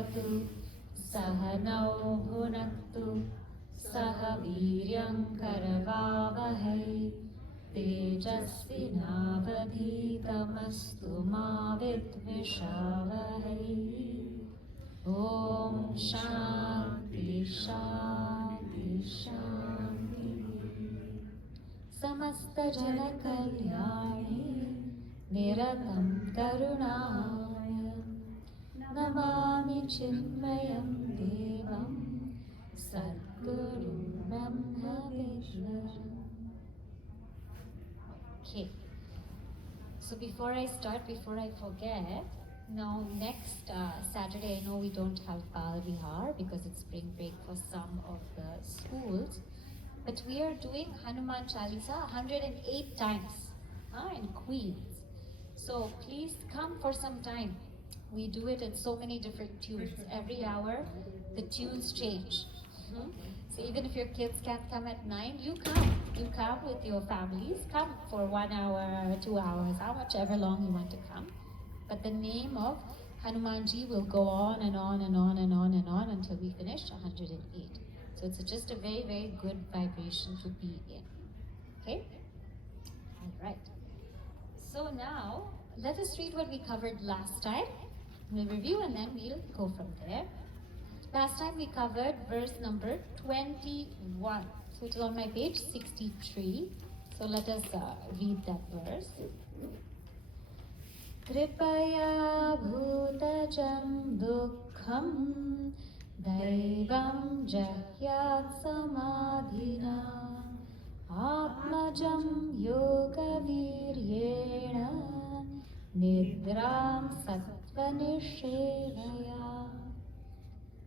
bhuvatu sahanau bhunaktu saha viryam karavavahai tejasvinavadhitamastu ma vidvishavahai. Om Shanti Shanti Shanti. Samasta Jana Kalyani Niratam Karunaya Namami Chinmayam Devam Sadguru Brahma Vishnu. Okay, so before I forget, now next Saturday, I know we don't have Bal Vihar because it's spring break for some of the schools, but we are doing Hanuman Chalisa 108 times in Queens. So please come for some time. We do it in so many different tunes. Every hour, the tunes change. So even if your kids can't come at 9, you come. You come with your families. Come for 1 hour, 2 hours, however long you want to come. But the name of Hanumanji will go on and on and on and on and on until we finish 108. So it's just a very, very good vibration to be in. Okay? All right. So now, let us read what we covered last time. We'll review and then we'll go from there. Last time we covered verse number 21. So it's on my page 63. So let us read that verse. Kripaya bhutajam dukkham daivam jahyat samadhina atmajam yoga viryena nidram sattva nishevaya.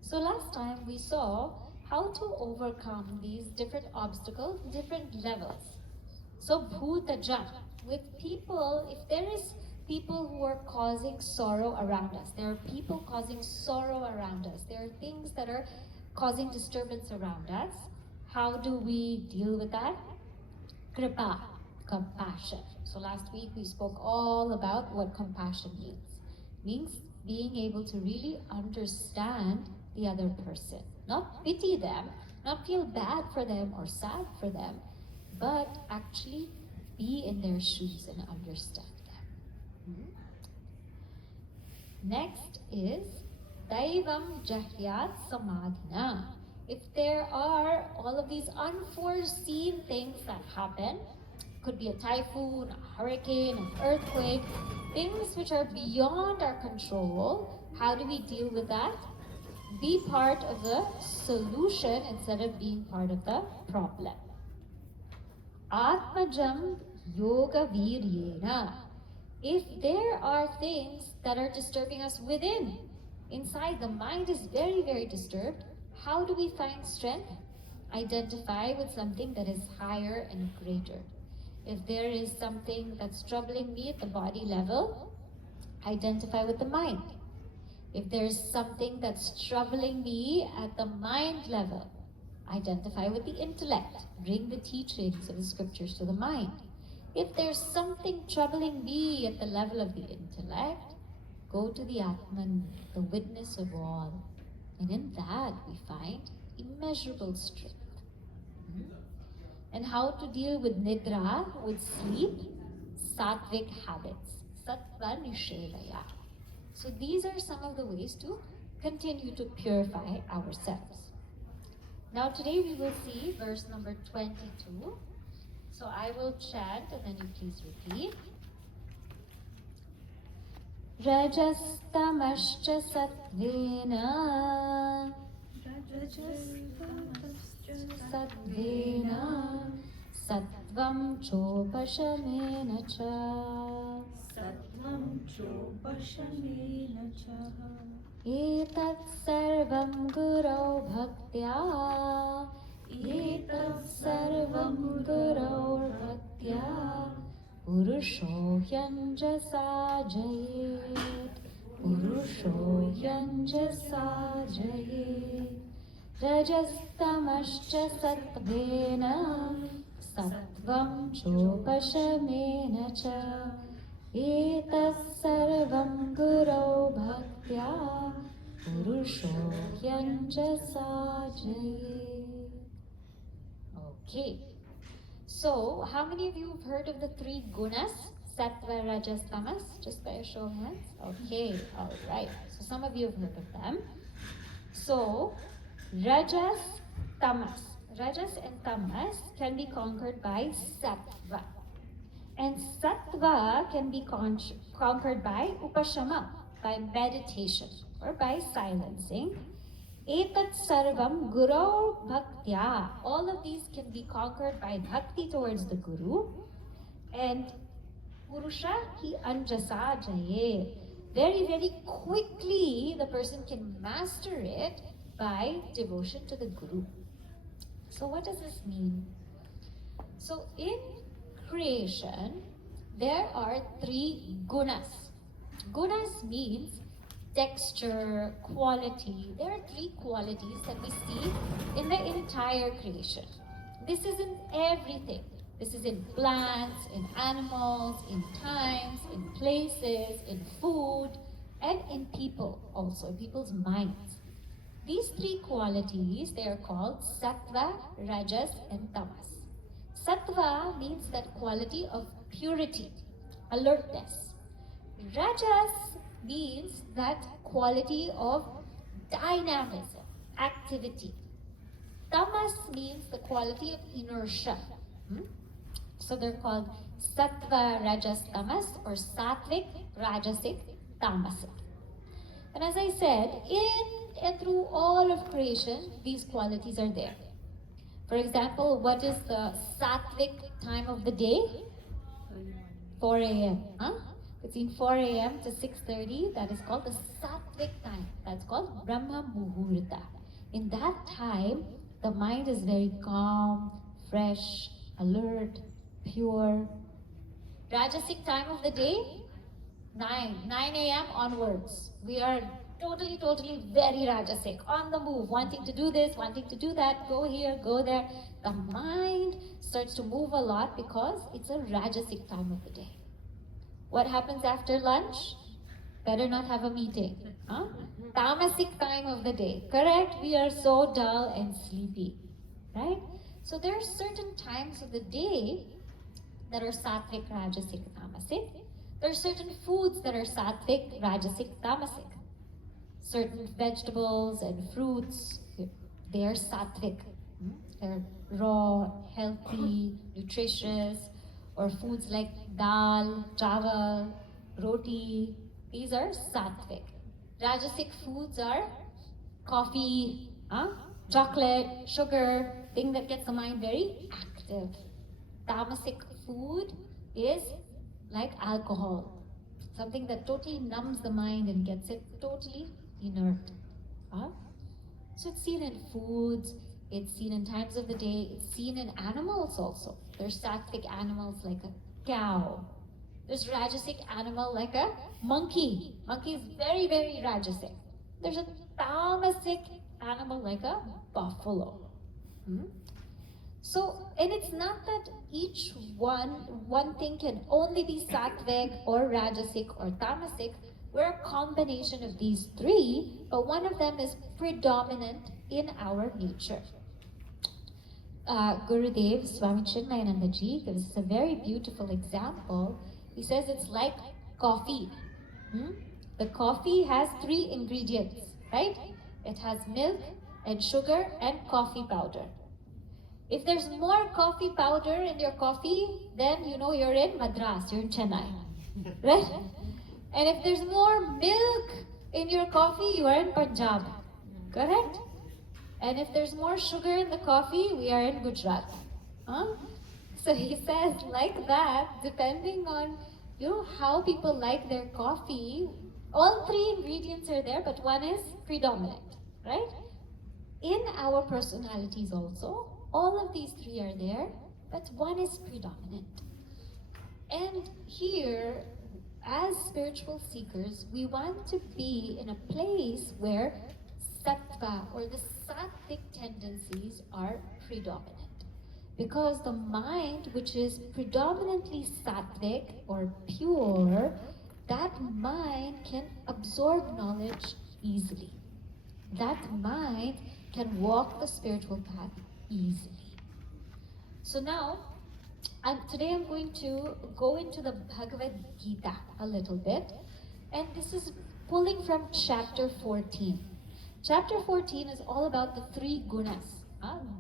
So last time we saw how to overcome these different obstacles, different levels. So bhutajam, with people, if there is people who are causing sorrow around us. There are people causing sorrow around us. There are things that are causing disturbance around us. How do we deal with that? Kripa, compassion. So last week we spoke all about what compassion means. Means being able to really understand the other person. Not pity them, not feel bad for them or sad for them, but actually be in their shoes and understand. Next is Daivam Jahyat Samadhina. If there are all of these unforeseen things that happen, could be a typhoon, a hurricane, an earthquake, things which are beyond our control, how do we deal with that? Be part of the solution instead of being part of the problem. Atmajam Yoga Viryena. If there are things that are disturbing us within, inside, the mind is very, very disturbed, how do we find strength? Identify with something that is higher and greater. If there is something that's troubling me at the body level, identify with the mind. If there's something that's troubling me at the mind level, identify with the intellect. Bring the teachings of the scriptures to the mind. If there's something troubling me at the level of the intellect, go to the Atman, the witness of all. And in that we find immeasurable strength. And how to deal with nidra, with sleep? Satvik habits. Sattva nishevaya. So these are some of the ways to continue to purify ourselves. Now today we will see verse number 22. So I will chant and then you please repeat. Rajastamascha sattvena sattvam chopashamena cha etat sarvam gurau bhaktya purusho yanjasa jayet rajastamascha sattvena sattvam chopashamena cha etas sarvam gurau bhaktya Purusho Hyanjasa Jaye. Okay. So, how many of you have heard of the three gunas? Sattva, Rajas, Tamas? Just by a show of hands? Okay, alright. So, some of you have heard of them. So, Rajas, Tamas. Rajas and Tamas can be conquered by Sattva. And Sattva can be conquered by Upashama, by meditation or by silencing. Etat sarvam guru bhaktya. All of these can be conquered by bhakti towards the guru. And purusha hi anjasa jaye. Very, very quickly the person can master it by devotion to the guru. So what does this mean? So in creation, there are three gunas. Gunas means texture, quality. There are three qualities that we see in the entire creation. This is in everything. This is in plants, in animals, in times, in places, in food, and in people also, in people's minds. These three qualities, they are called Sattva, Rajas, and Tamas. Sattva means that quality of purity, alertness. Rajas means that quality of dynamism, activity. Tamas means the quality of inertia. So they're called Sattva, Rajas, Tamas, or Sattvik, Rajasic, Tamasic. And as I said, in and through all of creation, these qualities are there. For example, what is the Sattvik time of the day? 4 a.m. Between 4 a.m. to 6:30, that is called the Sattvik time. That's called Brahma Muhurta. In that time, the mind is very calm, fresh, alert, pure. Rajasic time of the day, 9 a.m. onwards. We are totally very Rajasic, on the move, wanting to do this, wanting to do that, go here, go there. The mind starts to move a lot because it's a Rajasic time of the day. What happens after lunch? Better not have a meeting. Tamasic time of the day, correct? We are so dull and sleepy, right? So there are certain times of the day that are Sattvik, Rajasic, Tamasic. There are certain foods that are Sattvik, Rajasic, Tamasic. Certain vegetables and fruits, they are Sattvik. They're raw, healthy, nutritious. Or foods like dal, chawal, roti, these are Sattvik. Rajasic foods are coffee, chocolate, sugar, thing that gets the mind very active. Tamasic food is like alcohol, something that totally numbs the mind and gets it totally inert. So it's seen in foods, it's seen in times of the day, it's seen in animals also. There's Sattvik animals like a cow. There's Rajasic animal like a monkey. Monkey is very, very Rajasic. There's a Tamasic animal like a buffalo. So, and it's not that each one thing can only be Sattvik or Rajasic or Tamasic. We're a combination of these three, but one of them is predominant in our nature. Gurudev Swami Chinmayanandaji gives us a very beautiful example. He says it's like coffee. The coffee has 3 ingredients, right? It has milk and sugar and coffee powder. If there's more coffee powder in your coffee, then you know you're in Madras, you're in Chennai, right? And if there's more milk in your coffee, you are in Punjab, correct? And if there's more sugar in the coffee, we are in Gujarat. So he says like that, depending on how people like their coffee, all 3 ingredients are there, but one is predominant, right? In our personalities also, all of these 3 are there, but one is predominant. And here, as spiritual seekers, we want to be in a place where Sattva or the Sattvik tendencies are predominant. Because the mind, which is predominantly Sattvik or pure, that mind can absorb knowledge easily. that mind can walk the spiritual path easily. So now, today I'm going to go into the Bhagavad Gita a little bit, and this is pulling from chapter 14. Chapter 14 is all about the three gunas,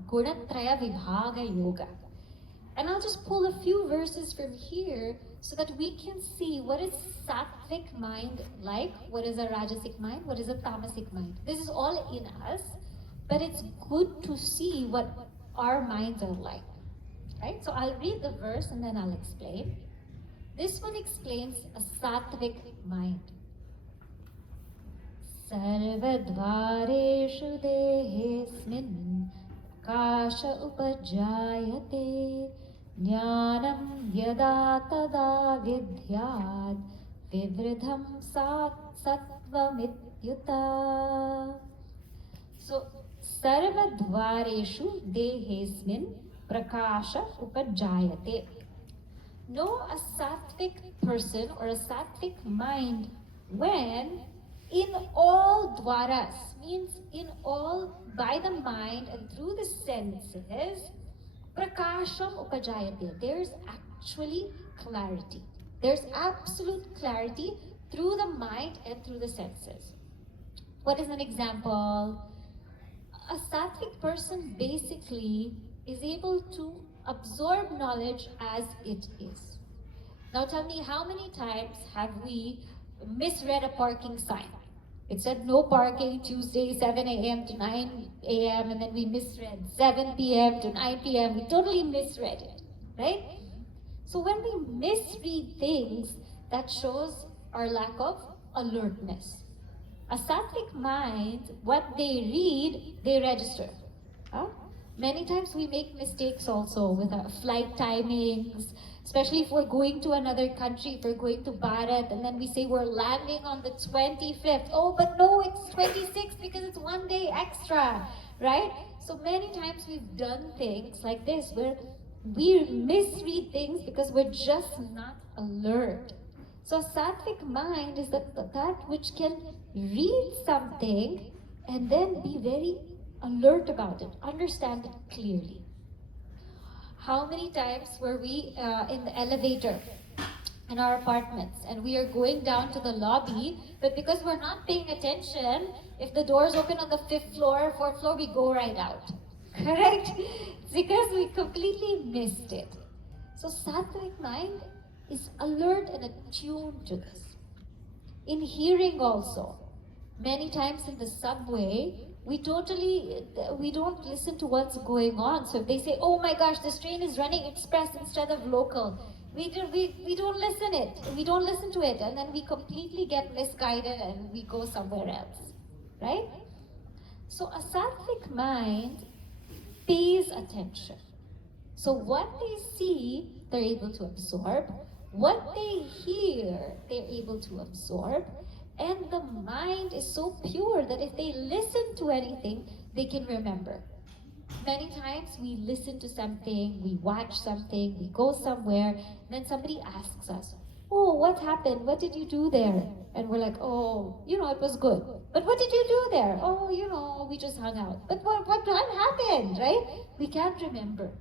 Gunatraya Vibhaga Yoga. And I'll just pull a few verses from here so that we can see what is Sattvik mind like, what is a Rajasic mind, what is a Tamasic mind. This is all in us, but it's good to see what our minds are like. Right? So I'll read the verse and then I'll explain. This one explains a Sattvik mind. Sarvadvareshu dehesmin kasha upajayate jnanam yada tada vidyad vivridham sattvamityuta. So, sarvadvareshu dehesmin prakasha upajayate. Know a sattvic person or a sattvic mind when in all dwaras, means in all, by the mind and through the senses, prakasham upajayate. There's actually clarity. There's absolute clarity through the mind and through the senses. What is an example? A sattvic person basically is able to absorb knowledge as it is. Now tell me, how many times have we misread a parking sign? It said no parking Tuesday 7 a.m. to 9 a.m. and then we misread 7 p.m. to 9 p.m. We totally misread it, right? So when we misread things, that shows our lack of alertness. A sattvic mind, what they read, they register. Huh? Many times we make mistakes also with our flight timings, especially if we're going to another country, if we're going to Bharat, and then we say we're landing on the 25th. Oh, but no, it's 26 because it's one day extra, right? So many times we've done things like this where we misread things because we're just not alert. So a sattvic mind is that which can read something and then be very alert about it, understand it clearly. How many times were we in the elevator in our apartments and we are going down to the lobby, but because we're not paying attention, if the doors open on the 5th floor, 4th floor, we go right out. Correct? It's because we completely missed it. So sattvic mind is alert and attuned to this. In hearing also, many times in the subway, we don't listen to what's going on. So if they say, oh my gosh, this train is running express instead of local, we don't listen to it, and then we completely get misguided and we go somewhere else, right? So a sattvic mind pays attention. So what they see, they're able to absorb. What they hear, they're able to absorb. And the mind is so pure that if they listen to anything, they can remember. Many times we listen to something, we watch something, we go somewhere, then somebody asks us, oh, what happened? What did you do there? And we're like, oh, it was good. But what did you do there? Oh, we just hung out. But what happened, right? We can't remember.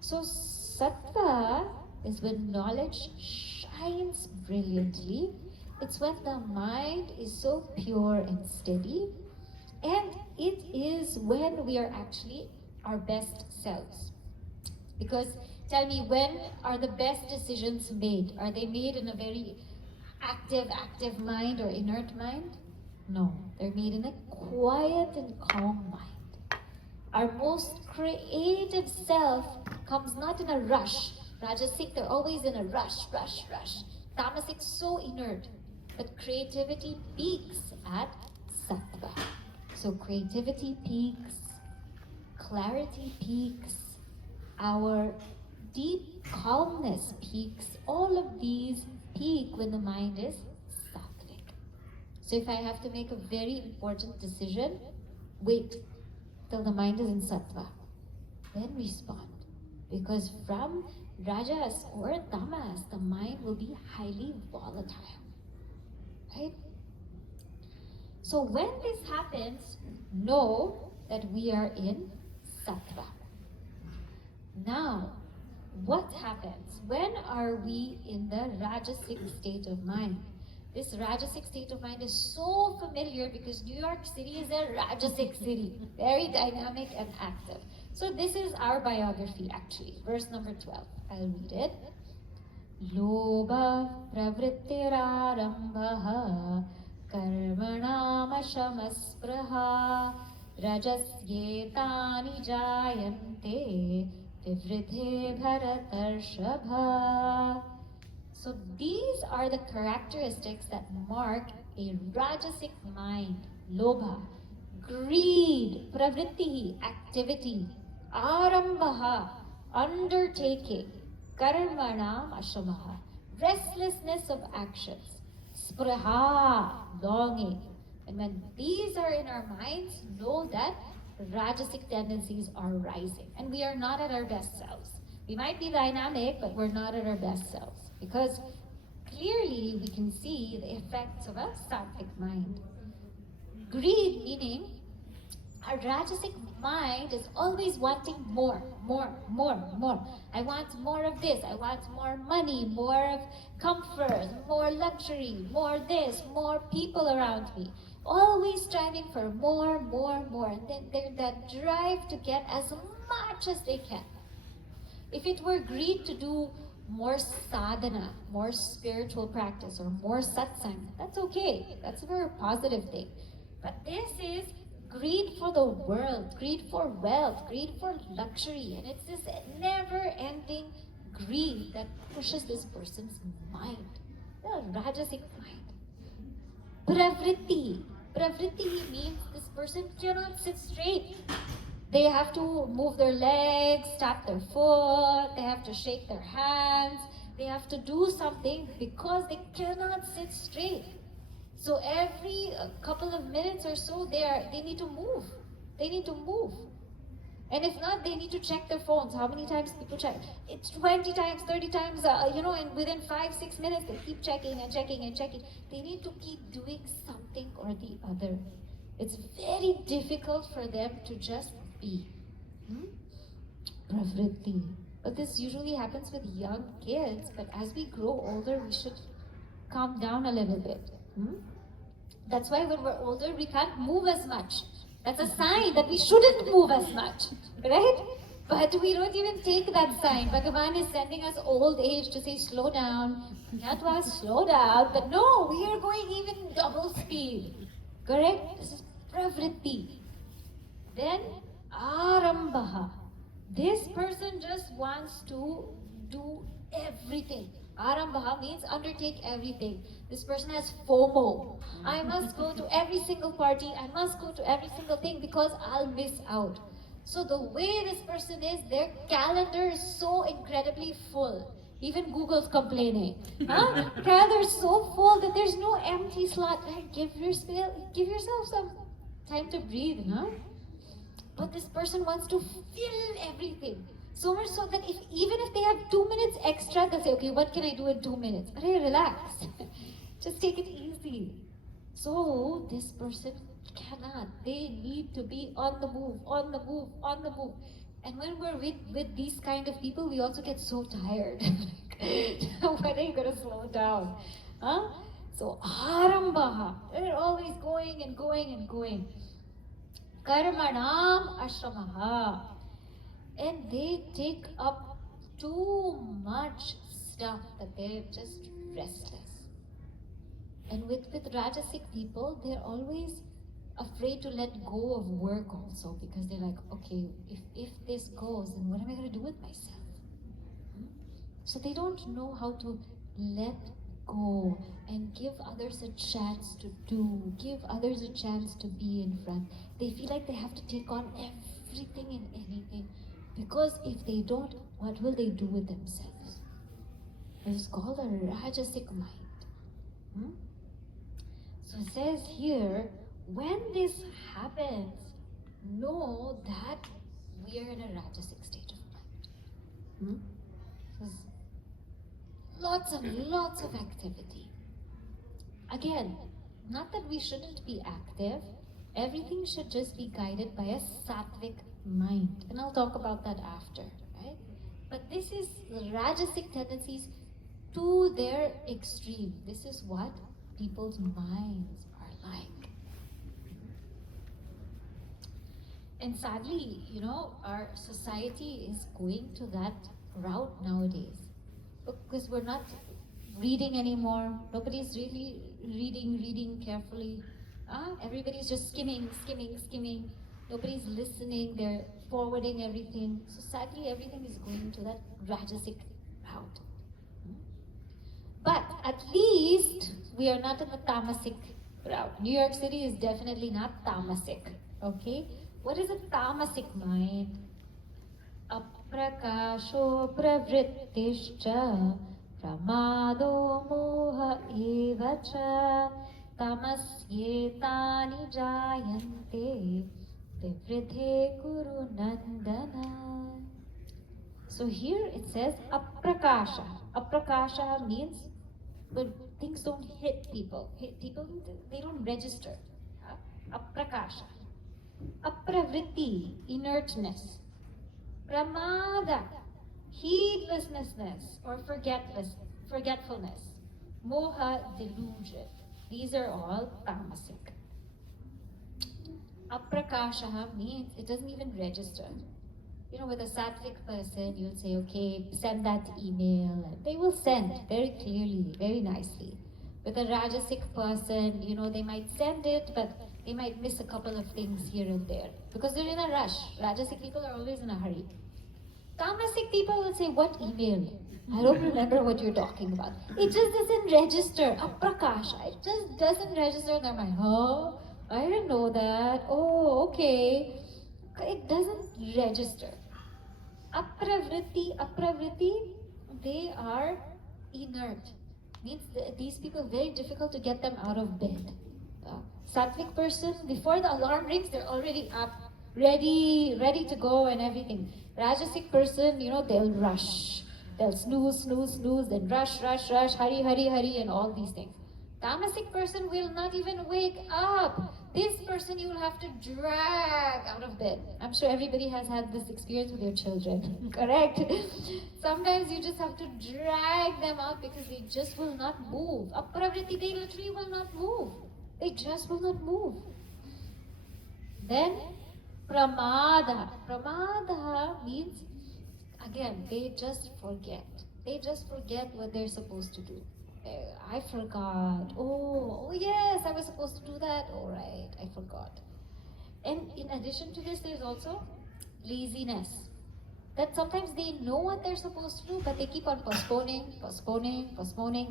So Sattva is when knowledge shines brilliantly. It's when the mind is so pure and steady, and it is when we are actually our best selves. Because tell me, when are the best decisions made? Are they made in a very active mind or inert mind? No, they're made in a quiet and calm mind. Our most creative self comes not in a rush. Rajasic, they're always in a rush. Tamasic, so inert. But creativity peaks at Sattva. So creativity peaks, clarity peaks, our deep calmness peaks. All of these peak when the mind is Sattvik. So if I have to make a very important decision, wait till the mind is in Sattva. Then respond. Because from Rajas or Tamas, the mind will be highly volatile. Right? So when this happens, know that we are in Sattva. Now, what happens? When are we in the Rajasic state of mind? This Rajasic state of mind is so familiar because New York City is a Rajasic city, very dynamic and active. So this is our biography actually, verse number 12. I'll read it. Lobha pravrittirarambha karmanam rajasyetani jayante vivridhe bharatarshava. So these are the characteristics that mark a Rajasic mind. Lobha, greed, pravritti, activity, arambha, undertaking, karmanam ashamaha, restlessness of actions, spraha, longing. And when these are in our minds, know that Rajasic tendencies are rising. And we are not at our best selves. We might be dynamic, but we're not at our best selves. Because clearly we can see the effects of a Sattvik mind. Greed, meaning our Rajasic mind is always wanting more. I want more of this, I want more money, more of comfort, more luxury, more this, more people around me. Always striving for more. And then there's that drive to get as much as they can. If it were greed to do more sadhana, more spiritual practice, or more satsang, that's okay. That's a very positive thing. But this is greed for the world, greed for wealth, greed for luxury, and it's this never-ending greed that pushes this person's mind, the Rajasic mind. Pravritti means this person cannot sit straight. They have to move their legs, tap their foot, they have to shake their hands, they have to do something because they cannot sit straight. So every couple of minutes or so, they need to move. And if not, they need to check their phones. How many times people check? It's 20 times, 30 times, and within 5-6 minutes, they keep checking. They need to keep doing something or the other. It's very difficult for them to just be. Pravritti. But this usually happens with young kids, but as we grow older, we should calm down a little bit. That's why when we're older, we can't move as much. That's a sign that we shouldn't move as much, right? But we don't even take that sign. Bhagavan is sending us old age to say, slow down. Yatva, slow down. But no, we are going even double speed. Correct? This is pravritti. Then, arambha. This person just wants to do everything. Arambha means undertake everything. This person has FOMO. I must go to every single party. I must go to every single thing because I'll miss out. So the way this person is, their calendar is so incredibly full. Even Google's complaining. Calendar is so full that there's no empty slot. Give yourself some time to breathe, no? But this person wants to fill everything. So much so that even if they have 2 minutes extra, they'll say, okay, what can I do in 2 minutes? Hey, relax. Just take it easy. So this person cannot. They need to be on the move. And when we're with these kind of people, we also get so tired. When are you going to slow down? So arambha, they're always going. Karmanam ashramaha. And they take up too much stuff that they're just restless. And with Rajasic people, they're always afraid to let go of work also, because they're like, okay, if this goes, then what am I going to do with myself? So they don't know how to let go and give others a chance to do, give others a chance to be in front. They feel like they have to take on everything and anything. Because if they don't, what will they do with themselves? It's called a Rajasic mind. So it says here, when this happens, know that we are in a Rajasic state of mind. Lots of activity. Again, Not that we shouldn't be active. Everything should just be guided by a sattvic mind. And I'll talk about that after, right? But this is Rajasic tendencies to their extreme. This is what people's minds are like. And sadly, our society is going to that route nowadays. Because we're not reading anymore. Nobody's really reading carefully. Everybody's just skimming. Nobody's listening. They're forwarding everything. So sadly, everything is going to that Rajasic route. But at least we are not in the Tamasic route. New York City is definitely not Tamasic. Okay? What is a Tamasic mind? Aprakasho pravrittischa pramado moha evacha tamasyetani jayante vivridhe guru nandana. So here it says aprakasha. Aprakasha means when things don't hit people. They don't register. Aprakasha. Apravritti, inertness. Pramada, heedlessness or forgetfulness. Moha, delusion. These are all tamasic. Aprakasha means it doesn't even register. With a satvik person, you'll say, okay, send that email. And they will send very clearly, very nicely. With a Rajasic person, they might send it, but they might miss a couple of things here and there. Because they're in a rush. Rajasic people are always in a hurry. Tamasic people will say, what email? I don't remember what you're talking about. It just doesn't register. Aprakasha. It just doesn't register in their mind. Oh, I didn't know that. Oh, okay. It doesn't register. Apravritti, they are inert. Means these people, very difficult to get them out of bed. Satvik person, before the alarm rings, they're already up, ready to go and everything. Rajasic person, they'll rush. They'll snooze, then rush, hurry, and all these things. Tamasic person will not even wake up. This person you will have to drag out of bed. I'm sure everybody has had this experience with your children, correct? Sometimes you just have to drag them out because they just will not move. Apravritti, they literally will not move. They just will not move. Then, pramada. Pramada means, again, they just forget. They just forget what they're supposed to do. I forgot. Oh yes, I was supposed to do that. All right, I forgot. And in addition to this, there's also laziness. That sometimes they know what they're supposed to do, but they keep on postponing,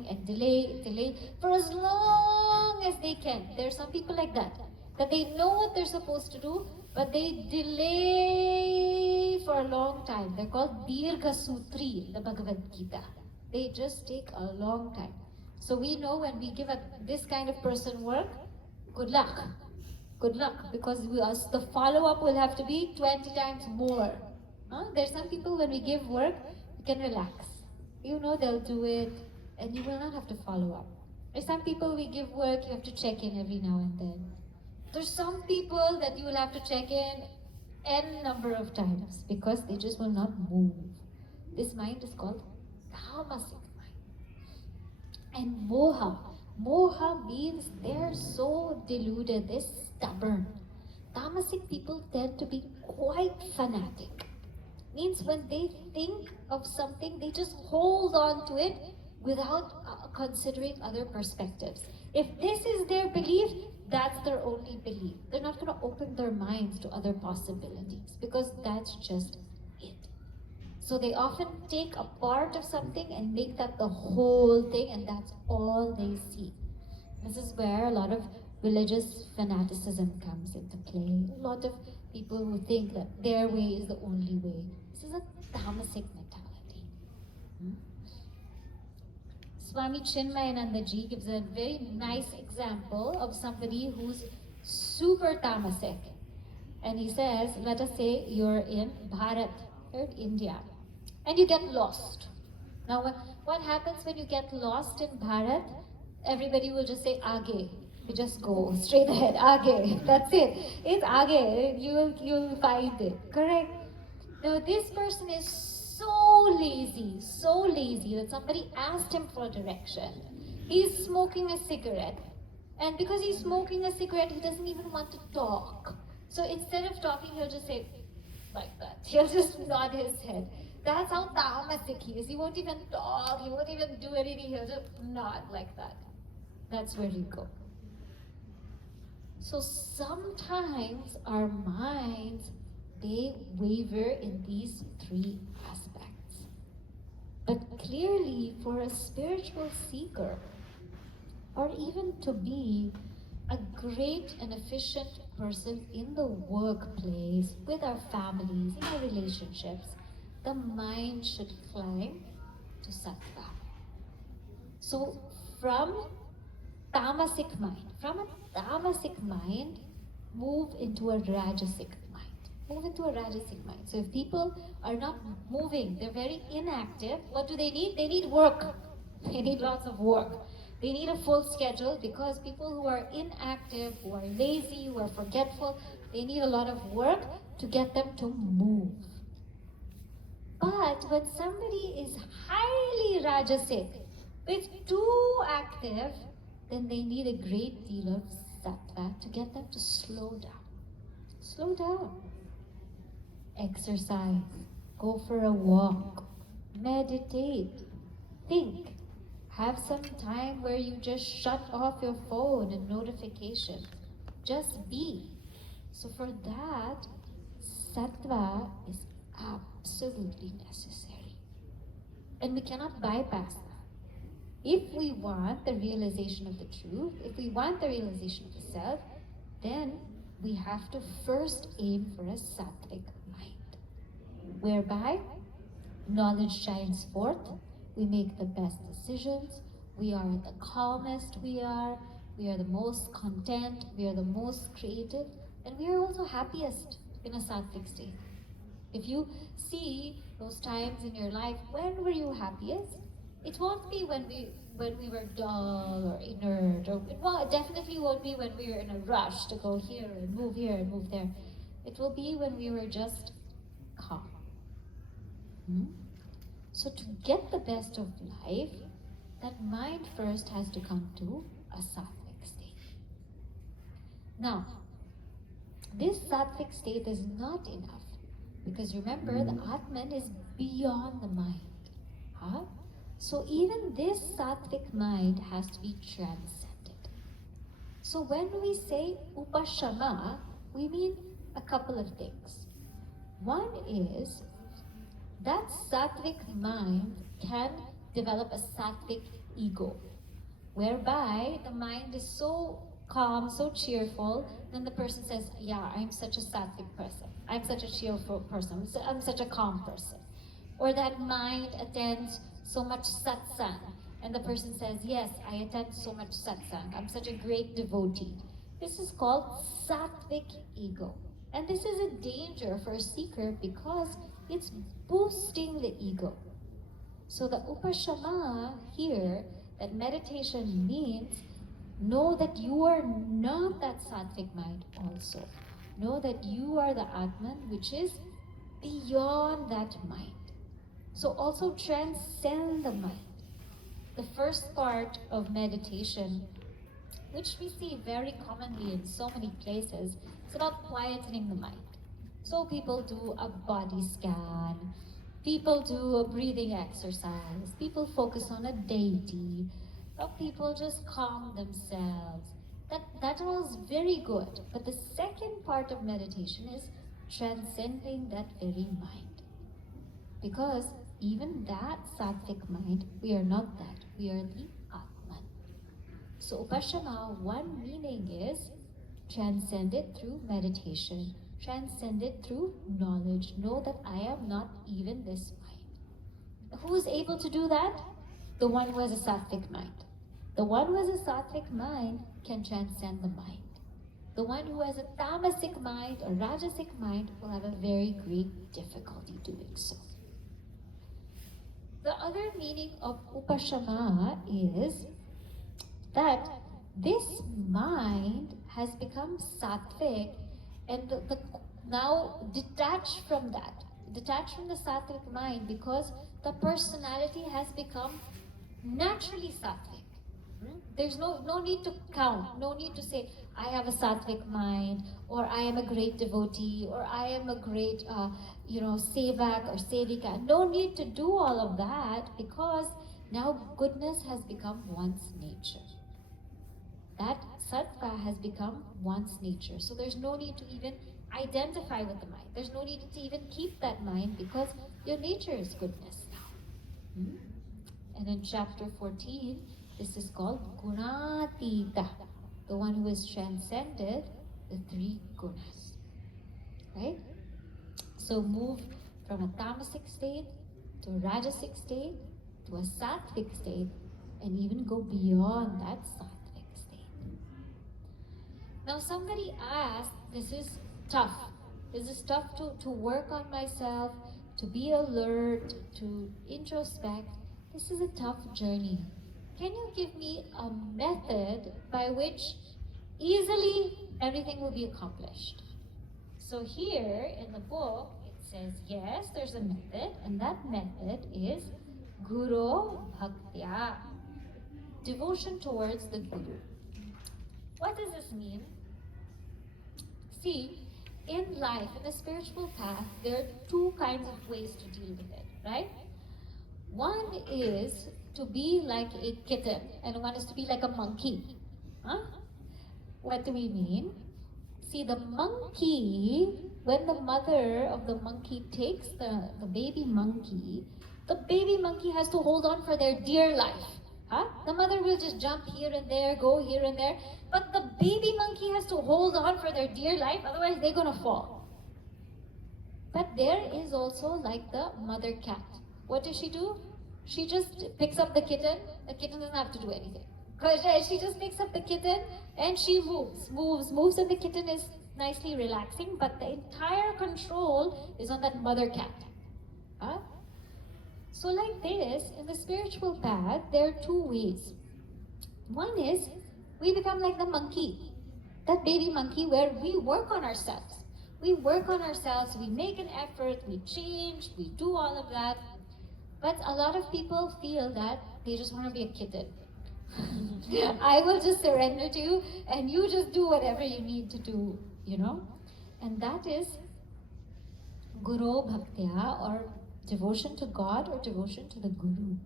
and delay for as long as they can. There are some people like that they know what they're supposed to do, but they delay for a long time. They're called Dirgha Sutri in the Bhagavad Gita. They just take a long time. So we know when we give this kind of person work, good luck, because the follow-up will have to be 20 times more. There's some people when we give work, you can relax. They'll do it, and you will not have to follow up. There's some people we give work, you have to check in every now and then. There's some people that you will have to check in n number of times because they just will not move. This mind is called Tamasic. And moha. Moha means they're so deluded, they're stubborn. Tamasic people tend to be quite fanatic. Means when they think of something, they just hold on to it without considering other perspectives. If this is their belief, that's their only belief. They're not going to open their minds to other possibilities because that's just it. So they often take a part of something and make that the whole thing, and that's all they see. This is where a lot of religious fanaticism comes into play. A lot of people who think that their way is the only way. This is a Tamasic mentality. Swami Chinmayanandaji gives a very nice example of somebody who's super Tamasic. And he says, let us say you're in Bharat, or India, and you get lost. Now, what happens when you get lost in Bharat? Everybody will just say, Aage. You just go straight ahead, aage. That's it. It's aage. You'll find it. Correct? Now this person is so lazy that somebody asked him for direction. He's smoking a cigarette. And because he's smoking a cigarette, he doesn't even want to talk. So instead of talking, he'll just say, like that. He'll just nod his head. That's how Tamasic he is. He won't even talk, he won't even do anything, he'll just nod like that. That's where you go. So sometimes our minds, they waver in these three aspects. But clearly, for a spiritual seeker, or even to be a great and efficient person in the workplace, with our families, in our relationships, the mind should climb to Sattva. So from Tamasic mind, move into a Rajasic mind. So if people are not moving, they're very inactive, what do they need? They need work. They need lots of work. They need a full schedule, because people who are inactive, who are lazy, who are forgetful, they need a lot of work to get them to move. But when somebody is highly Rajasic, it's too active, then they need a great deal of Sattva to get them to slow down. Slow down. Exercise. Go for a walk. Meditate. Think. Have some time where you just shut off your phone and notifications. Just be. So for that, Sattva is absolutely necessary. And we cannot bypass that. If we want the realization of the truth, if we want the realization of the self, then we have to first aim for a Sattvik mind, whereby knowledge shines forth, we make the best decisions, we are the calmest we are the most content, we are the most creative, and we are also happiest in a Sattvik state. If you see those times in your life, when were you happiest? It won't be when we were dull or inert, or it definitely won't be when we were in a rush to go here and move there. It will be when we were just calm. So to get the best of life, that mind first has to come to a Sattvik state. Now, this Sattvik state is not enough, because remember, the Atman is beyond the mind. So even this Sattvik mind has to be transcended. So when we say upashama, we mean a couple of things. One is that Sattvik mind can develop a Sattvik ego, whereby the mind is so calm, so cheerful, then the person says, yeah, I'm such a Sattvik person, I'm such a cheerful person, I'm such a calm person. Or that mind attends so much Satsang, and the person says, yes, I attend so much Satsang, I'm such a great devotee. This is called Sattvik ego. And this is a danger for a seeker, because it's boosting the ego. So the upashama here, that meditation means, know that you are not that Sattvik mind also. Know that you are the Atman, which is beyond that mind. So also transcend the mind. The first part of meditation, which we see very commonly in so many places, is about quietening the mind. So people do a body scan, people do a breathing exercise, people focus on a deity, or people just calm themselves. That all is very good. But the second part of meditation is transcending that very mind. Because even that Sattvik mind, we are not that. We are the Atman. So upashama, one meaning is transcended through meditation, transcended through knowledge. Know that I am not even this mind. Who is able to do that? The one who has a Sattvik mind. The one who has a Sattvik mind can transcend the mind. The one who has a Tamasic mind or Rajasic mind will have a very great difficulty doing so. The other meaning of upashama is that this mind has become sattvic, and now detached from the sattvic mind, because the personality has become naturally sattvic. There's no need to count, no need to say, I have a sattvic mind, or I am a great devotee, or I am a great, sevak or sevika. No need to do all of that, because now goodness has become one's nature. That sattva has become one's nature. So there's no need to even identify with the mind. There's no need to even keep that mind, because your nature is goodness now. And in chapter 14, this is called Gunatita, the one who is transcended the three gunas. Right? So move from a tamasic state to a rajasic state to a sattvic state, and even go beyond that sattvic state. Now somebody asked, this is tough. This is tough to work on myself, to be alert, to introspect. This is a tough journey. Can you give me a method by which easily everything will be accomplished? So here in the book, it says, yes, there's a method, and that method is Guru Bhaktya, devotion towards the Guru. What does this mean? See, in life, in the spiritual path, there are two kinds of ways to deal with it, right? One is to be like a kitten, and one is to be like a monkey. Huh? What do we mean? See, the monkey, when the mother of the monkey takes the baby monkey has to hold on for their dear life. Huh? The mother will just jump here and there, go here and there, but the baby monkey has to hold on for their dear life, otherwise they're gonna fall. But there is also like the mother cat. What does she do? She just picks up the kitten doesn't have to do anything. She just picks up the kitten and she moves, and the kitten is nicely relaxing, but the entire control is on that mother cat. Huh? So like this, in the spiritual path, there are two ways. One is, we become like the monkey, that baby monkey, where we work on ourselves. We work on ourselves, we make an effort, we change, we do all of that. But a lot of people feel that they just want to be a kitten. I will just surrender to you, and you just do whatever you need to do, And that is Guru Bhaktya, or devotion to God, or devotion to the Guru.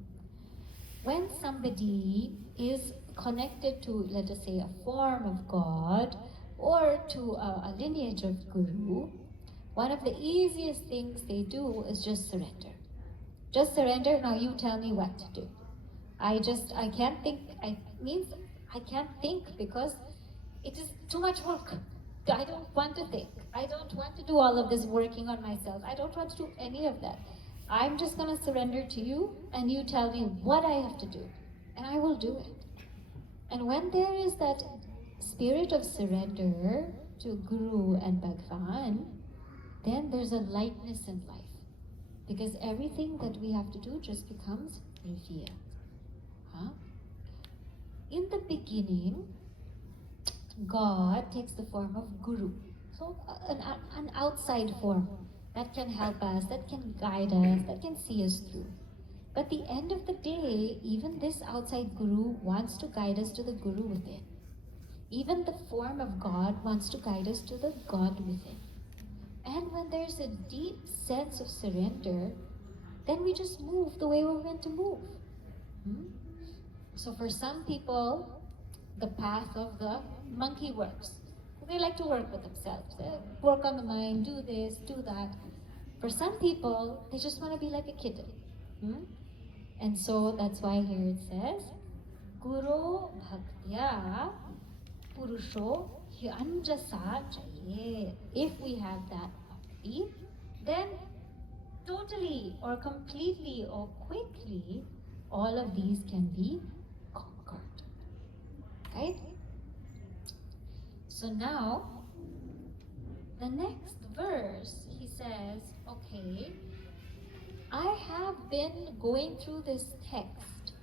When somebody is connected to, let us say, a form of God, or to a lineage of Guru, one of the easiest things they do is just surrender. Just surrender, now you tell me what to do. I can't think, I can't think, because it is too much work. I don't want to think. I don't want to do all of this working on myself. I don't want to do any of that. I'm just going to surrender to you, and you tell me what I have to do, and I will do it. And when there is that spirit of surrender to Guru and Bhagwan, then there's a lightness in life. Because everything that we have to do just becomes revealed. Huh? In the beginning, God takes the form of Guru. So an outside form that can help us, that can guide us, that can see us through. But at the end of the day, even this outside Guru wants to guide us to the Guru within. Even the form of God wants to guide us to the God within. And when there's a deep sense of surrender, then we just move the way we're meant to move. So for some people, the path of the monkey works. They like to work with themselves. They work on the mind, do this, do that. For some people, they just want to be like a kitten. And so that's why here it says, Guru Bhaktya Purusho Hyanjasa Jaye. If we have that bhakti, then totally or completely or quickly, all of these can be conquered. Right? So now, the next verse, he says, okay, I have been going through this text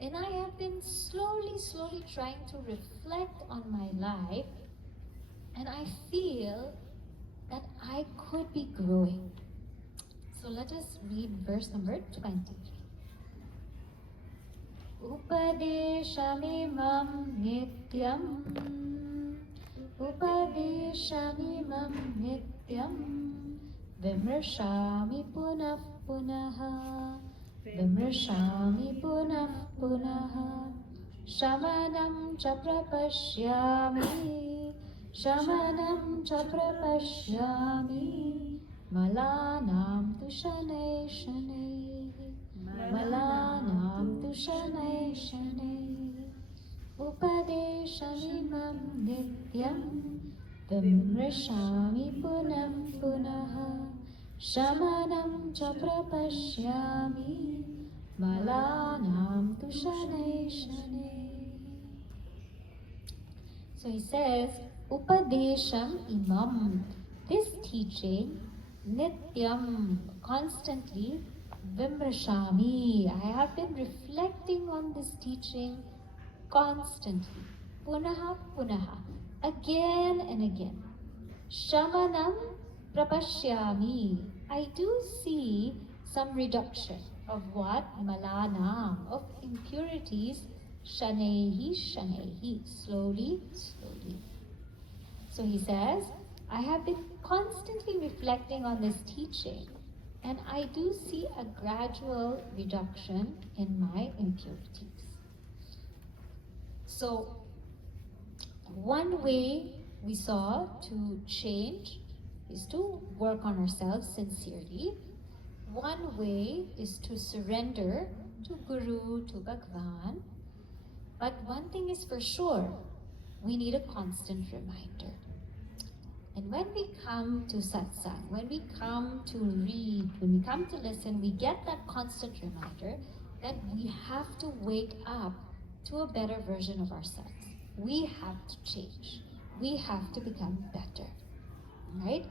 And I have been slowly trying to reflect on my life, and I feel that I could be growing. So let us read verse number 20. Upadeshamimam nityam Upadeshamimam nityam Vimrashami punah punaha Vimrashami punah punaha Shamanam cha prapashyami Shamanam cha prapashyami Malanam tu shanai shanai Malanam tu shanai shanai Upadeshamimam nityam Vimrashami punam punaha Shamanam cha prapashyami Malanam tu shanai shanai. So he says, Upadesham imam, this teaching, nityam, constantly, vimrashami, I have been reflecting on this teaching constantly, punaha punaha, again and again. Shamanam prapashyami, I do see some reduction of what? Malanam, of impurities, shanehi shanehi, slowly. So he says, I have been constantly reflecting on this teaching, and I do see a gradual reduction in my impurities. So one way we saw to change is to work on ourselves sincerely. One way is to surrender to Guru, to Bhagwan. But one thing is for sure, we need a constant reminder. And when we come to Satsang, when we come to read, when we come to listen, we get that constant reminder that we have to wake up to a better version of ourselves. We have to change. We have to become better, right?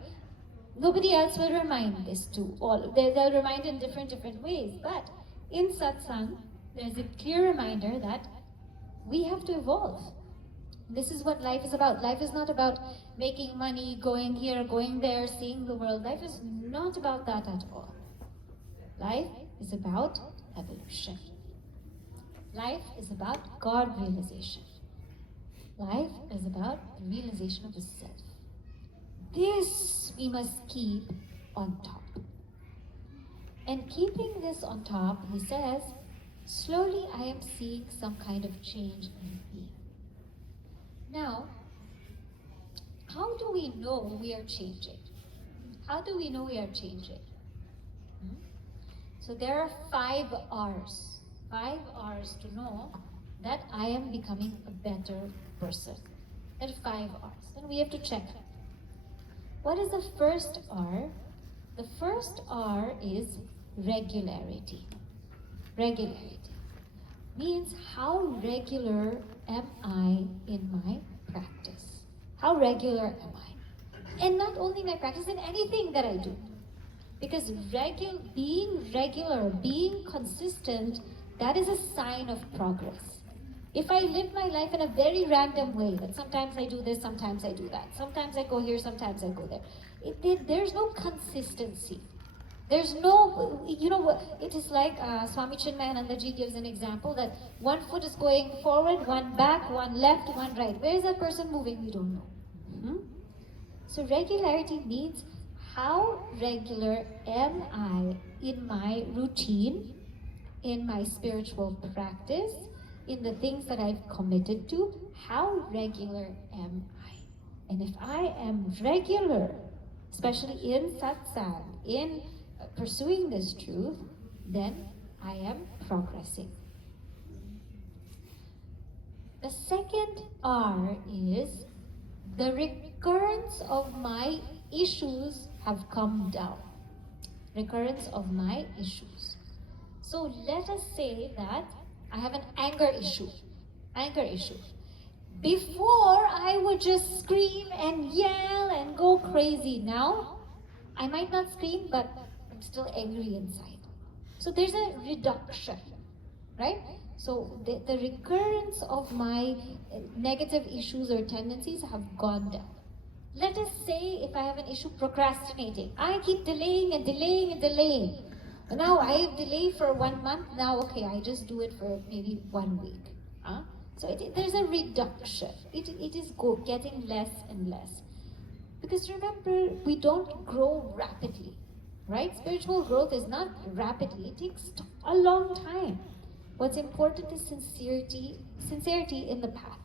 Nobody else will remind this to all. They'll remind in different ways. But in Satsang, there's a clear reminder that we have to evolve. This is what life is about. Life is not about making money, going here, going there, seeing the world. Life is not about that at all. Life is about evolution. Life is about God realization. Life is about the realization of the self. This we must keep on top. And keeping this on top, he says, slowly I am seeing some kind of change in me. Now, how do we know we are changing? How do we know we are changing? So there are 5 R's. 5 R's to know that I am becoming a better person. There are 5 R's. And we have to check. What is the first R? The first R is regularity. Regularity means how regular am I in my practice? How regular am I? And not only my practice, in anything that I do. Because being regular, being consistent, that is a sign of progress. If I live my life in a very random way, that sometimes I do this, sometimes I do that, sometimes I go here, sometimes I go there, there's no consistency. There's no, it is like Swami Chinmayanandaji gives an example that one foot is going forward, one back, one left, one right. Where is that person moving? We don't know. So regularity means how regular am I in my routine, in my spiritual practice, in the things that I've committed to. How regular am I? And if I am regular, especially in satsang, in pursuing this truth, then I am progressing. The second R is the recurrence of my issues have come down. Recurrence of my issues. So let us say that I have an anger issue. Before I would just scream and yell and go crazy. Now, I might not scream, but I'm still angry inside. So there's a reduction, right? So the recurrence of my negative issues or tendencies have gone down. Let us say if I have an issue procrastinating, I keep delaying and delaying and delaying. Now I have delayed for 1 month, now okay, I just do it for maybe 1 week. So there's a reduction. It is getting less and less. Because remember, we don't grow rapidly, right? Spiritual growth is not rapidly, it takes a long time. What's important is sincerity in the path.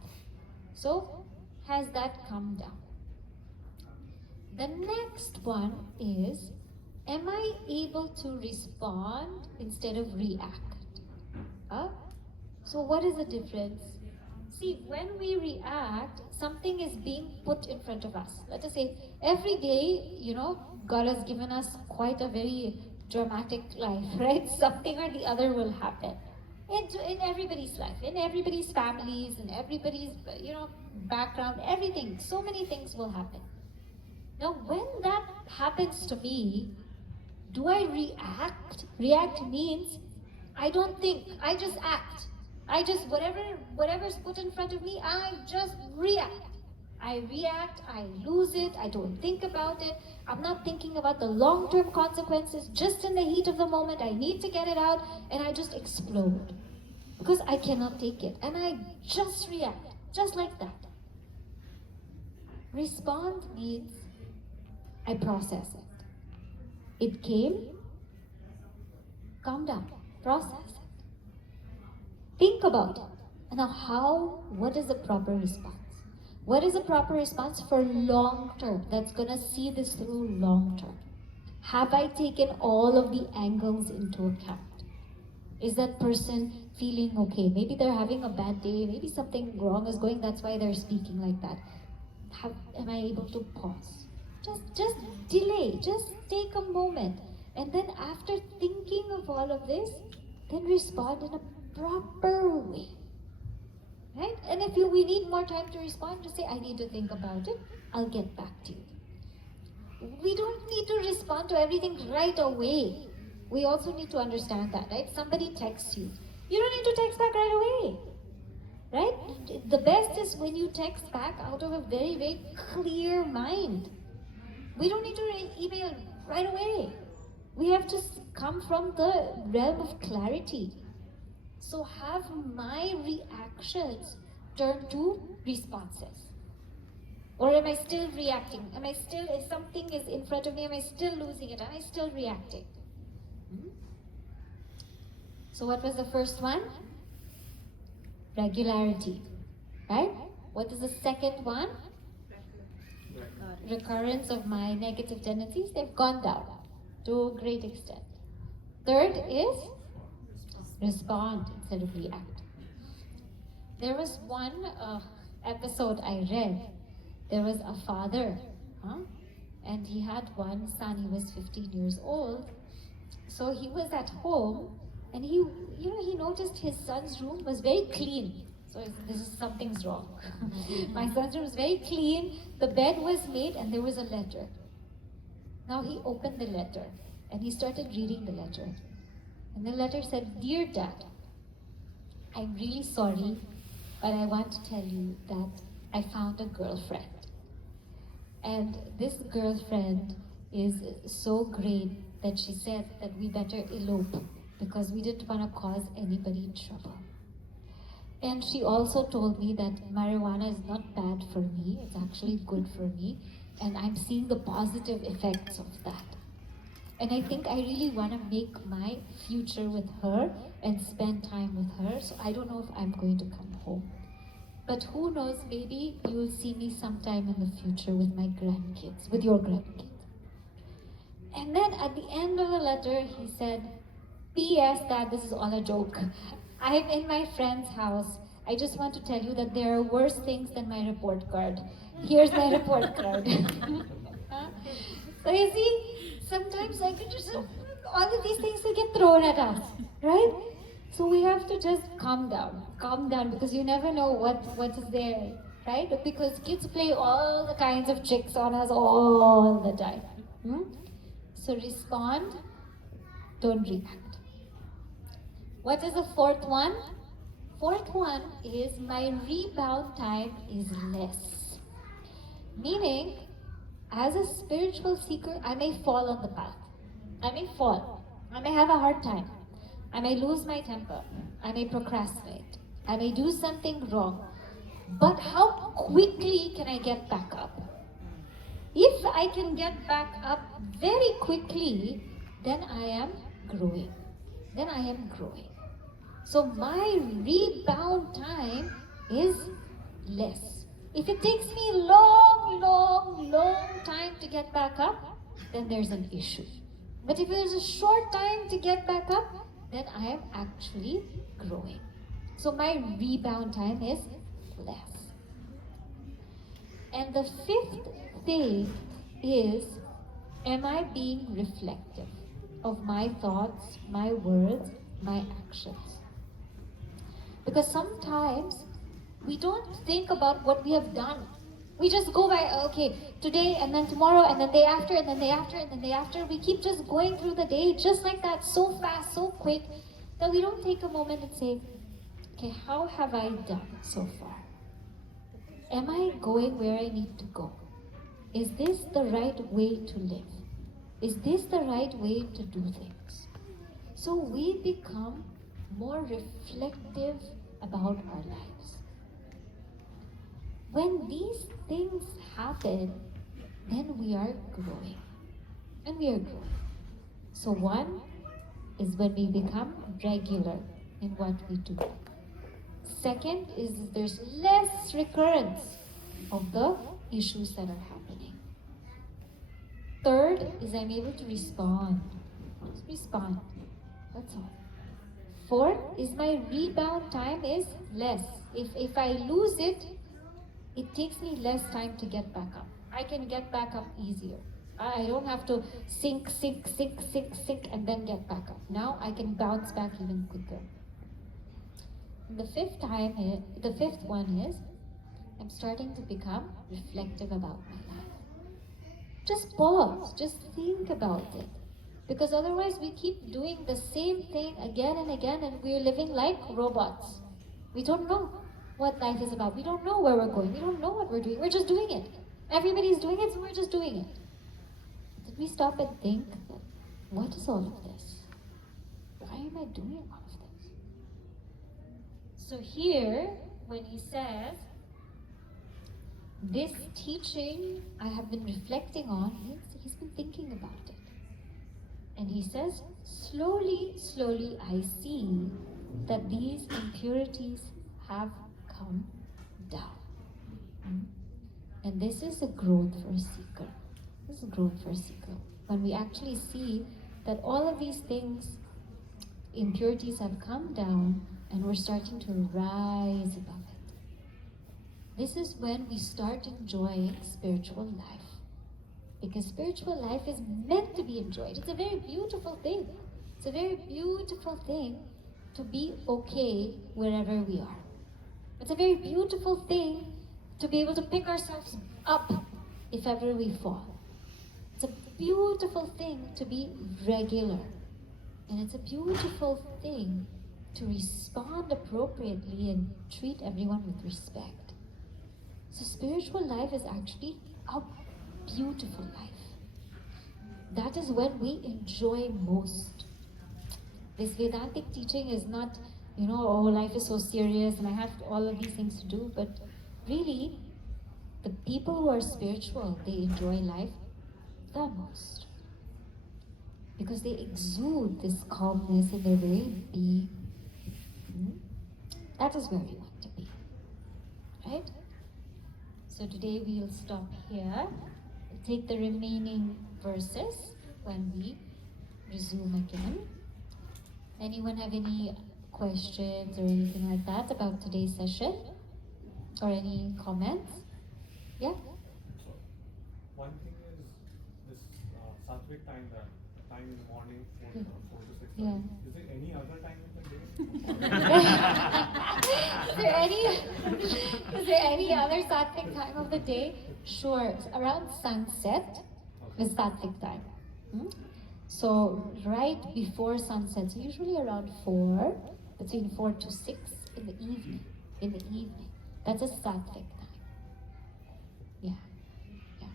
So, has that come down? The next one is, am I able to respond instead of react? So what is the difference? See, when we react, something is being put in front of us. Let us say, every day, God has given us quite a very dramatic life, right? Something or the other will happen. In everybody's life, in everybody's families, in everybody's, background, everything. So many things will happen. Now, when that happens to me, do I react? React means I don't think, I just act. I just, whatever's put in front of me, I just react. I react, I lose it, I don't think about it. I'm not thinking about the long-term consequences. Just in the heat of the moment, I need to get it out, and I just explode. Because I cannot take it. And I just react, just like that. Respond means I process it. It came, calm down, process it. Think about it. Now what is the proper response? What is the proper response for long term? That's going to see this through long term. Have I taken all of the angles into account? Is that person feeling okay? Maybe they're having a bad day, maybe something wrong is going, that's why they're speaking like that. Am I able to pause? Just delay, just take a moment. And then after thinking of all of this, then respond in a proper way. Right? And if we need more time to respond, just say, I need to think about it, I'll get back to you. We don't need to respond to everything right away. We also need to understand that, right? Somebody texts you. You don't need to text back right away. Right? The best is when you text back out of a very, very clear mind. We don't need to email right away. We have to come from the realm of clarity. So have my reactions turn to responses. Or am I still reacting? If something is in front of me, am I still losing it? Am I still reacting? So what was the first one? Regularity. Right? What is the second one? Recurrence of my negative tendencies. They've gone down to a great extent. Third is respond instead of react. There was one episode I read. There was a father, and he had one son. He was 15 years old. So he was at home, and he noticed his son's room was very clean. So something's wrong. My son's room was very clean. The bed was made, and there was a letter. Now he opened the letter, and he started reading the letter. And the letter said, "Dear Dad, I'm really sorry, but I want to tell you that I found a girlfriend. And this girlfriend is so great that she said that we better elope because we didn't want to cause anybody trouble. And she also told me that marijuana is not bad for me, it's actually good for me, and I'm seeing the positive effects of that. And I think I really want to make my future with her and spend time with her, so I don't know if I'm going to come home. But who knows, maybe you will see me sometime in the future with my grandkids, with your grandkids." And then at the end of the letter, he said, "P.S. Dad, this is all a joke. I'm in my friend's house. I just want to tell you that there are worse things than my report card. Here's my report card." So you see, sometimes I could just, all of these things will get thrown at us, right? So we have to just calm down, because you never know what is there, right? Because kids play all the kinds of tricks on us all the time. So respond, don't react. What is the fourth one? Fourth one is my rebound time is less. Meaning, as a spiritual seeker, I may fall on the path. I may fall. I may have a hard time. I may lose my temper. I may procrastinate. I may do something wrong. But how quickly can I get back up? If I can get back up very quickly, then I am growing. Then I am growing. So my rebound time is less. If it takes me long time to get back up, then there's an issue. But if there's a short time to get back up, then I am actually growing. So my rebound time is less. And the fifth thing is, am I being reflective of my thoughts, my words, my actions? Because sometimes we don't think about what we have done. We just go by, okay, today and then tomorrow and then day after and then day after and then day after. We keep just going through the day just like that, so fast, so quick, that we don't take a moment and say, okay, how have I done so far? Am I going where I need to go? Is this the right way to live? Is this the right way to do things? So we become more reflective about our lives. When these things happen, then we are growing. And we are growing. So one is when we become regular in what we do. Second is there's less recurrence of the issues that are happening. Third is I'm able to respond. Just respond. That's all. Fourth is my rebound time is less. If I lose it, it takes me less time to get back up. I can get back up easier. I don't have to sink, and then get back up. Now I can bounce back even quicker. The fifth one is, I'm starting to become reflective about my life. Just pause, just think about it. Because otherwise we keep doing the same thing again and again and we're living like robots. We don't know what life is about. We don't know where we're going. We don't know what we're doing. We're just doing it. Everybody's doing it, so we're just doing it. Did we stop and think, what is all of this? Why am I doing all of this? So here, when he says, this teaching I have been reflecting on, he's been thinking about it. And he says, slowly I see that these impurities have come down. And this is a growth for a seeker. This is a growth for a seeker. When we actually see that all of these things, impurities have come down and we're starting to rise above it. This is when we start enjoying spiritual life. Because spiritual life is meant to be enjoyed. It's a very beautiful thing. It's a very beautiful thing to be okay wherever we are. It's a very beautiful thing to be able to pick ourselves up if ever we fall. It's a beautiful thing to be regular. And it's a beautiful thing to respond appropriately and treat everyone with respect. So spiritual life is actually a beautiful life. That is when we enjoy most. This Vedantic teaching is not, oh, life is so serious and I have all of these things to do, but really, the people who are spiritual, they enjoy life the most. Because they exude this calmness in their very being. That is where we want to be. Right? So today we'll stop here. We'll take the remaining verses when we resume again. Anyone have any questions or anything like that about today's session? Or any comments? Yeah? One thing is this Sattvik time, the time in the morning, 4 to 6. Yeah. Is there any other time in the day? Is there any other Sattvik time of the day? Sure. Around sunset is Sattvik time. So right before sunset, so usually around 4, between 4 to 6, in the evening. In the evening. That's a sattvic time. Yeah. Yeah.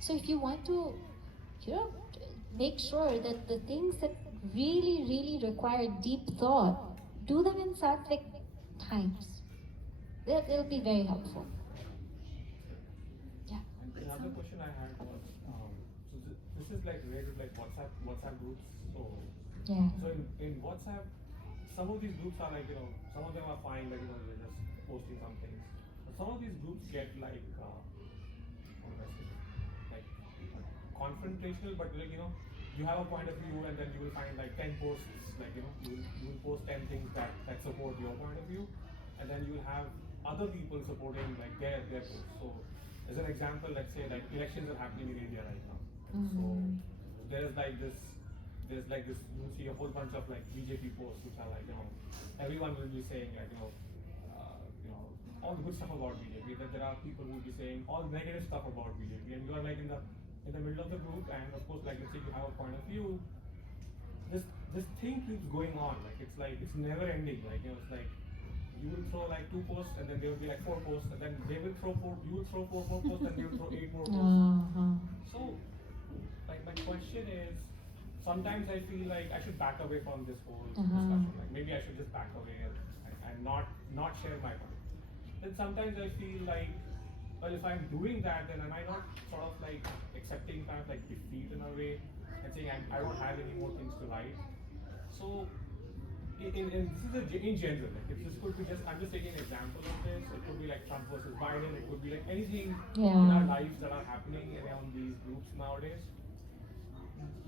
So if you want to, make sure that the things that really, really require deep thought, do them in sattvic times. They'll be very helpful. Yeah. Another question I had was, so this is like related to like WhatsApp groups. So Yeah. so in WhatsApp, some of these groups are like, some of them are fine, like, they're just posting some things. But some of these groups get like, what do I say, like confrontational, but like, you have a point of view and then you will find like 10 posts, like, you will post 10 things that support your point of view, and then you will have other people supporting like their posts. So as an example, let's say like elections are happening in India right now. So there's like this, you'll see a whole bunch of like BJP posts which are like, everyone will be saying like, all the good stuff about BJP. Then there are people who will be saying all the negative stuff about BJP, and you are like in the middle of the group, and of course, like, let's say you have a point of view. This thing keeps going on, like it's never ending. Like, it's like you will throw like 2 posts, and then there will be like 4 posts, and then they will throw 4. You will throw 4 more posts, and they will throw 8 more posts. So, like, my question is, sometimes I feel like I should back away from this whole discussion. Like, maybe I should just back away and not share my point. Then sometimes I feel like, well, if I'm doing that, then am I not sort of like accepting kind of like defeat in a way, and saying I don't have any more things to write? So, this is in general. Like, this could be just, I'm just taking an example of this. It could be like Trump versus Biden. It could be like anything in our lives that are happening around these groups nowadays.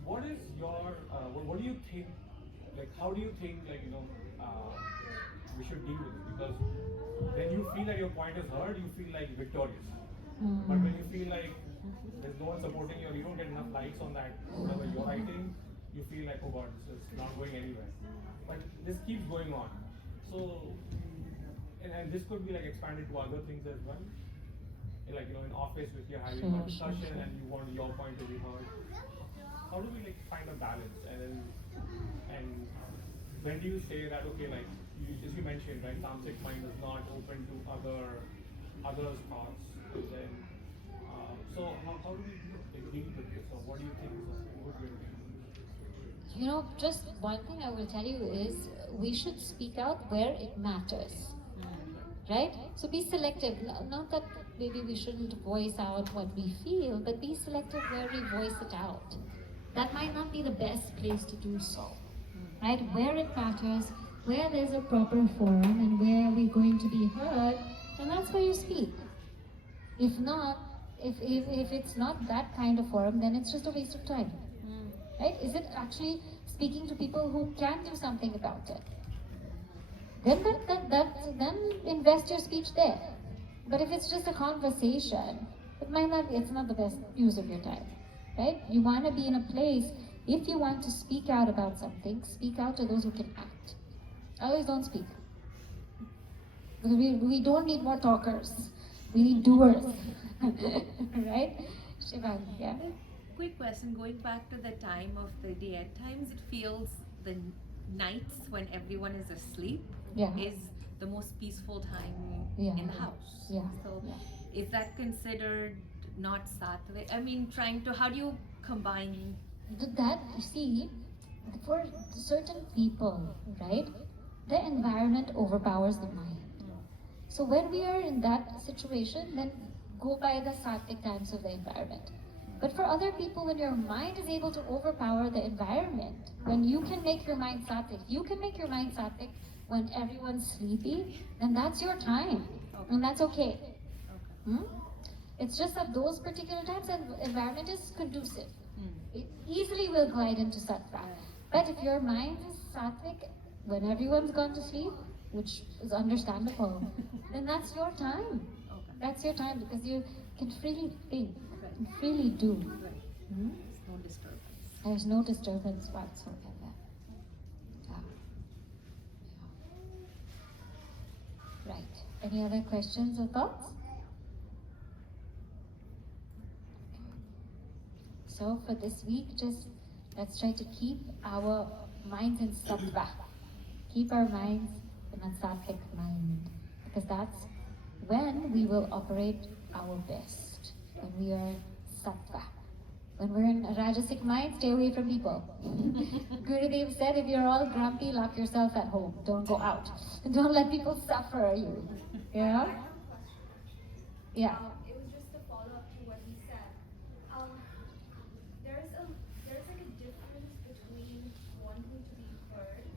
What is your, what do you think? Like, how do you think, like, we should deal with it? Because when you feel that your point is heard, you feel like victorious. But when you feel like there's no one supporting you, or you don't get enough likes on that whatever you're writing, you feel like, oh God, this is not going anywhere. But this keeps going on. So, and this could be like expanded to other things as well. Like, in office, if you're having a discussion and you want your point to be heard, how do we like find a balance? And when do you say that, okay, like, as you mentioned, right, Tamasic mind is not open to others' thoughts. And then, so how do we deal with this? Or what do you think is a good way to deal with this? Just one thing I will tell you is we should speak out where it matters. Right? So be selective. Not that maybe we shouldn't voice out what we feel, but be selective where we voice it out. That might not be the best place to do so. Right? Where it matters, where there's a proper forum and where we're going to be heard, and that's where you speak. If not, if it's not that kind of forum, then it's just a waste of time. Right? Is it actually speaking to people who can do something about it? Then invest your speech there. But if it's just a conversation, it's not the best use of your time. Right? You want to be in a place, if you want to speak out about something, speak out to those who can act. Otherwise, don't speak. Because we don't need more talkers. We need doers. Right? Shivan, yeah? Quick question, going back to the time of the day, at times it feels the nights when everyone is asleep is the most peaceful time in the house. Yeah. So is that considered not sattvic? I mean, how do you combine? That, you see, for certain people, right, the environment overpowers the mind. So when we are in that situation, then go by the sattvic times of the environment. But for other people, when your mind is able to overpower the environment, when you can make your mind sattvic, when everyone's sleepy, then that's your time. And that's okay. It's just that those particular times the environment is conducive. It easily will glide into sattva. But if your mind is sattvic when everyone's gone to sleep, which is understandable, then that's your time. That's your time because you can freely think and freely do. No disturbance. There's no disturbance whatsoever. Right. Any other questions or thoughts? So for this week, just let's try to keep our minds in sattva. Keep our minds in in a sattvic mind, because that's when we will operate our best, when we are sattva. When we're in a Rajasic mind, stay away from people. Gurudev said, if you're all grumpy, lock yourself at home. Don't go out. And don't let people suffer you. Yeah? Yeah. It was just a follow-up to what he said. There's like a difference between wanting to be heard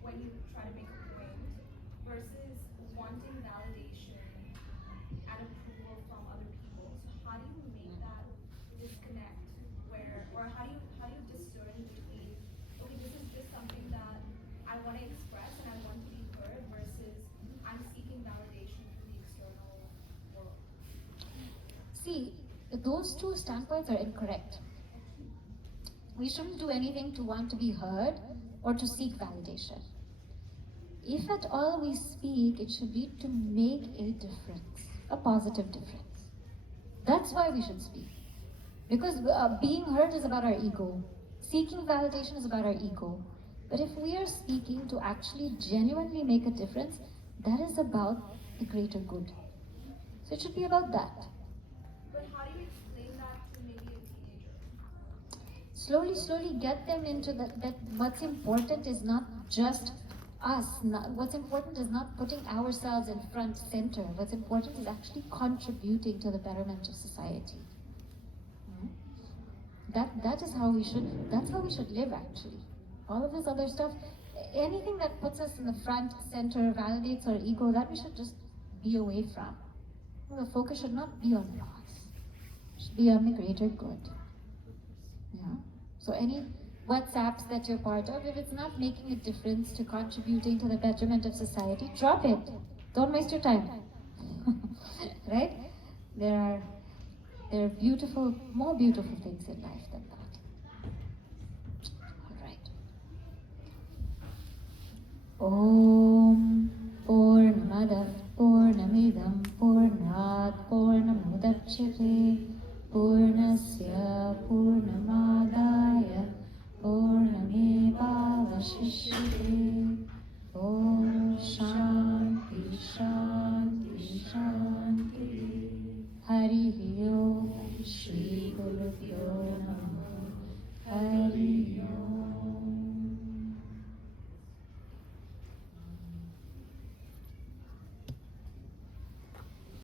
when you try to make a point versus wanting validation and approval from other people. So how do you make that disconnect or how do you discern between, okay, this is just something that I want to express and I want to be heard versus I'm seeking validation from the external world? See, those two standpoints are incorrect. We shouldn't do anything to want to be heard or to seek validation. If at all we speak, it should be to make a difference, a positive difference. That's why we should speak. Because being heard is about our ego. Seeking validation is about our ego. But if we are speaking to actually genuinely make a difference, that is about the greater good. So it should be about that. But how do you explain that to maybe a teenager? Slowly get them into that what's important is not just us. What's important is not putting ourselves in front center. What's important is actually contributing to the betterment of society. That is how we should live actually. All of this other stuff, anything that puts us in the front center, validates our ego, that we should just be away from. The focus should not be on us. It should be on the greater good. Yeah. So any WhatsApps that you're part of, if it's not making a difference to contributing to the betterment of society, drop it. Don't waste your time. Right? There are beautiful, more beautiful things in life than that. All right. Om Purnamadav Purnamidam Purnat Purnamudachyate Purnasya Purnamadaya Purnamevavashishyate. Om Shanti Shanti Shanti. Hari Om Shri Guru Pyo